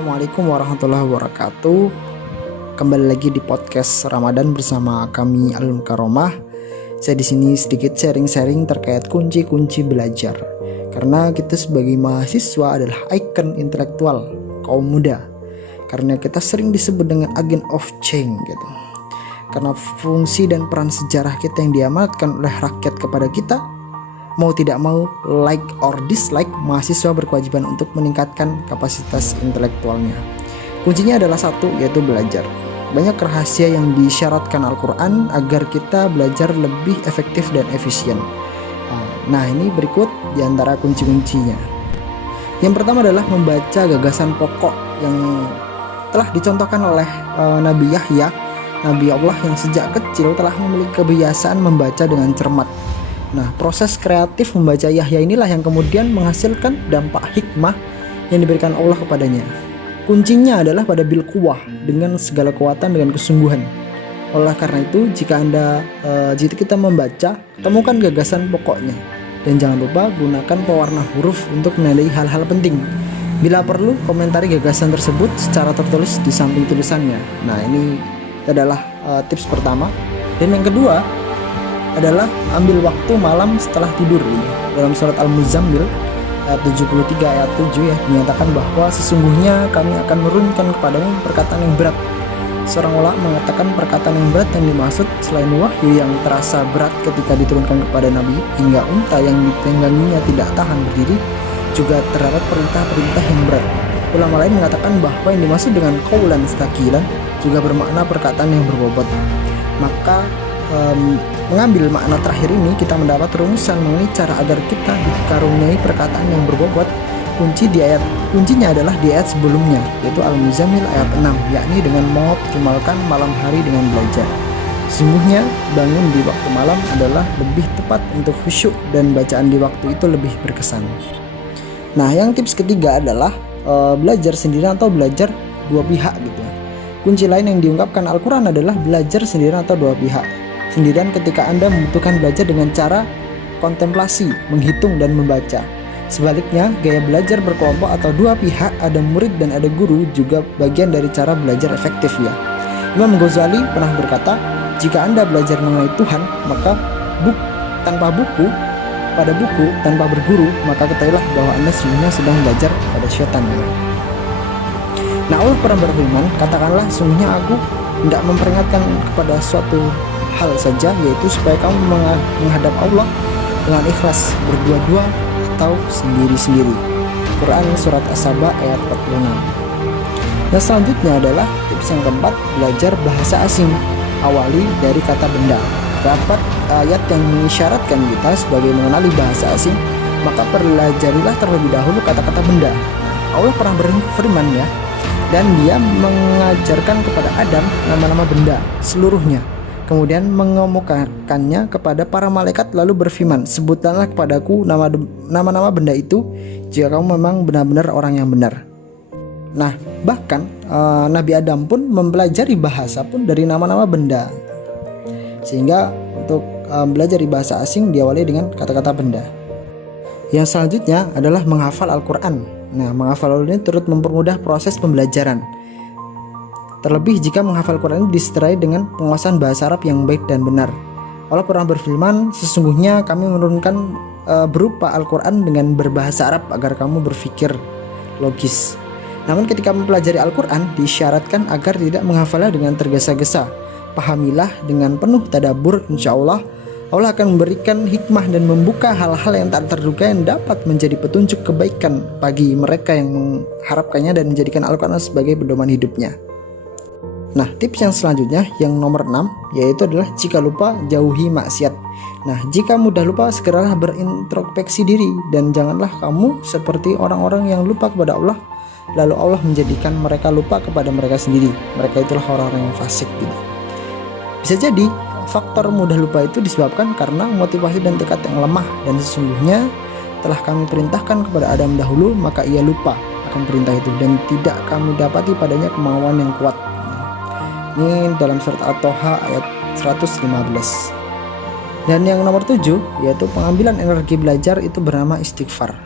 Assalamualaikum warahmatullahi wabarakatuh. Kembali lagi di podcast Ramadan bersama kami Al-Mukarramah. Saya di sini sedikit sharing-sharing terkait kunci-kunci belajar. Karena kita sebagai mahasiswa adalah ikon intelektual kaum muda. Karena kita sering disebut dengan agent of change gitu. Karena fungsi dan peran sejarah kita yang diamanatkan oleh rakyat kepada kita, mau tidak mau, like or dislike, mahasiswa berkewajiban untuk meningkatkan kapasitas intelektualnya. Kuncinya adalah satu, yaitu belajar. Banyak rahasia yang disyaratkan Al-Quran agar kita belajar lebih efektif dan efisien. Nah, ini berikut diantara kunci-kuncinya. Yang pertama adalah membaca gagasan pokok yang telah dicontohkan oleh Nabi Yahya, Nabi Allah yang sejak kecil telah memiliki kebiasaan membaca dengan cermat. Nah, proses kreatif membaca Yahya inilah yang kemudian menghasilkan dampak hikmah yang diberikan Allah kepadanya. Kuncinya adalah pada bil quwwah, dengan segala kekuatan, dengan kesungguhan. Oleh karena itu, jika kita membaca, temukan gagasan pokoknya. Dan jangan lupa gunakan pewarna huruf untuk menandai hal-hal penting. Bila perlu, komentari gagasan tersebut secara tertulis di samping tulisannya. Nah, ini adalah tips pertama. Dan yang kedua adalah ambil waktu malam setelah tidur ini. Dalam surat Al-Muzammil ayat 73 ayat 7 ya, dinyatakan bahwa sesungguhnya kami akan menurunkan kepadamu perkataan yang berat. Seorang ulama mengatakan perkataan yang berat yang dimaksud selain wahyu yang terasa berat ketika diturunkan kepada Nabi hingga unta yang ditungganginya tidak tahan berdiri, juga terdapat perintah-perintah yang berat. Ulama lain mengatakan bahwa yang dimaksud dengan qaulan tsaqilan juga bermakna perkataan yang berbobot. Maka mengambil makna terakhir ini, kita mendapat rumusan mengenai cara agar kita dikaruniai perkataan yang berbobot. Kuncinya adalah di ayat sebelumnya, yaitu Al-Muzammil ayat 6, yakni dengan mengoptimalkan malam hari dengan belajar. Sesungguhnya bangun di waktu malam adalah lebih tepat untuk khusyuk dan bacaan di waktu itu lebih berkesan. Nah, yang tips ketiga adalah belajar sendirian atau belajar dua pihak gitu. Kunci lain yang diungkapkan Al-Quran adalah belajar sendirian atau dua pihak. Sendirian ketika Anda membutuhkan belajar dengan cara kontemplasi, menghitung dan membaca. Sebaliknya, gaya belajar berkelompok atau dua pihak, ada murid dan ada guru, juga bagian dari cara belajar efektif ya. Imam Ghazali pernah berkata, jika Anda belajar mengenai Tuhan, maka tanpa buku tanpa berguru, maka ketahuilah bahwa Anda sesungguhnya sedang belajar pada syaitan. Nah, Allah pernah berfirman, katakanlah sesungguhnya aku tidak memperingatkan kepada suatu hal saja, yaitu supaya kamu menghadap Allah dengan ikhlas, berdua-dua atau sendiri-sendiri. Quran Surat As-Saba ayat 46. Yang selanjutnya adalah tips yang keempat, belajar bahasa asing. Awali dari kata benda. Dapat ayat yang mengisyaratkan kita sebagai mengenali bahasa asing, maka pelajarilah terlebih dahulu kata-kata benda. Allah pernah berfirman ya, dan dia mengajarkan kepada Adam nama-nama benda seluruhnya. Kemudian mengemukakannya kepada para malaikat lalu berfirman, sebutkanlah kepadaku nama-nama benda itu jika kamu memang benar-benar orang yang benar. Nah, bahkan Nabi Adam pun mempelajari bahasa pun dari nama-nama benda. Sehingga untuk belajar bahasa asing diawali dengan kata-kata benda. Yang selanjutnya adalah menghafal Al-Quran. Nah, menghafal Al-Quran ini turut mempermudah proses pembelajaran. Terlebih jika menghafal Quran disertai dengan penguasaan bahasa Arab yang baik dan benar. Allah pernah berfirman, sesungguhnya kami menurunkan berupa Al-Quran dengan berbahasa Arab agar kamu berpikir logis. Namun ketika mempelajari Al-Quran disyaratkan agar tidak menghafalnya dengan tergesa-gesa. Pahamilah dengan penuh tadabbur, insya Allah Allah akan memberikan hikmah dan membuka hal-hal yang tak terduga yang dapat menjadi petunjuk kebaikan bagi mereka yang mengharapkannya dan menjadikan Al-Quran sebagai pedoman hidupnya. Nah, tips yang selanjutnya yang nomor 6 yaitu adalah jika lupa jauhi maksiat. Nah, jika mudah lupa segeralah berintrospeksi diri dan janganlah kamu seperti orang-orang yang lupa kepada Allah lalu Allah menjadikan mereka lupa kepada mereka sendiri. Mereka itulah orang-orang yang fasik gitu. Bisa jadi faktor mudah lupa itu disebabkan karena motivasi dan tekad yang lemah, dan sesungguhnya telah kami perintahkan kepada Adam dahulu maka ia lupa akan perintah itu dan tidak kami dapati padanya kemauan yang kuat. Ini dalam surat At-Toha ayat 115. Dan yang nomor 7 yaitu pengambilan energi belajar itu bernama istighfar.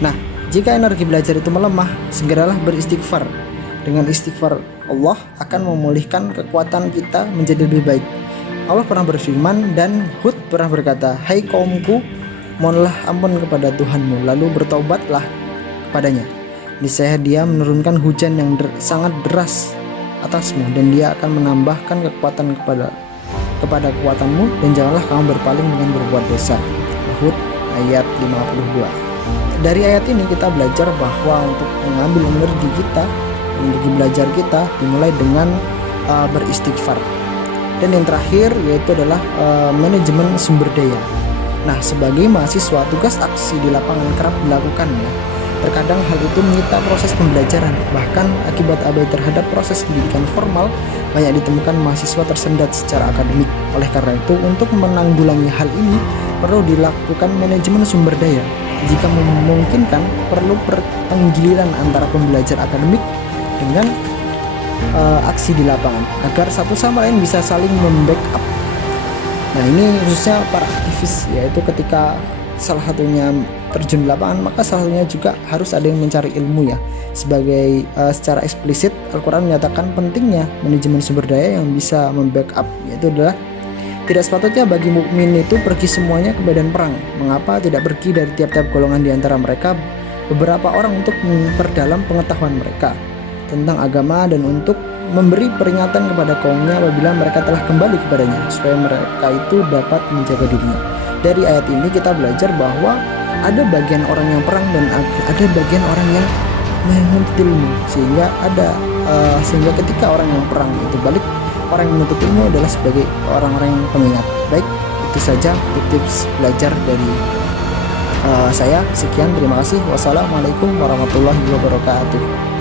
Nah, Jika energi belajar itu melemah, segeralah beristighfar. Dengan istighfar, Allah akan memulihkan kekuatan kita menjadi lebih baik. Allah pernah berfirman dan Hud pernah berkata, "Hai kaumku, mohonlah ampun kepada Tuhanmu, lalu bertobatlah kepadanya. Niscaya Dia menurunkan hujan yang sangat deras atasmu, dan Dia akan menambahkan kekuatan kepada kekuatanmu, dan janganlah kamu berpaling dengan berbuat dosa." Hud ayat 52. Dari ayat ini kita belajar bahwa untuk mengambil energi belajar kita dimulai dengan beristighfar. Dan yang terakhir yaitu adalah manajemen sumber daya. Nah, sebagai mahasiswa, tugas aksi di lapangan kerap dilakukan ya. Terkadang hal itu menyita proses pembelajaran. Bahkan akibat abai terhadap proses pendidikan formal, banyak ditemukan mahasiswa tersendat secara akademik. Oleh karena itu, untuk menanggulangi hal ini perlu dilakukan manajemen sumber daya. Jika memungkinkan, perlu penggiliran antara pembelajar akademik dengan aksi di lapangan agar satu sama lain bisa saling membackup. Nah, ini khususnya para aktivis, yaitu ketika salah satunya terjun di lapangan, maka salah satunya juga harus ada yang mencari ilmu ya. Sebagai secara eksplisit Al-Quran menyatakan pentingnya manajemen sumber daya yang bisa membackup, yaitu adalah tidak sepatutnya bagi mukmin itu pergi semuanya ke medan perang. Mengapa tidak pergi dari tiap-tiap golongan di antara mereka beberapa orang untuk memperdalam pengetahuan mereka tentang agama dan untuk memberi peringatan kepada kaumnya apabila mereka telah kembali kepadanya, supaya mereka itu dapat menjaga dirinya. Dari ayat ini kita belajar bahwa ada bagian orang yang perang dan ada bagian orang yang menuntut ilmu, sehingga ketika orang yang perang itu balik, orang yang menuntut ilmu adalah sebagai orang-orang yang pengingat. Baik, itu saja tips belajar dari saya. Sekian, terima kasih. Wassalamualaikum warahmatullahi wabarakatuh.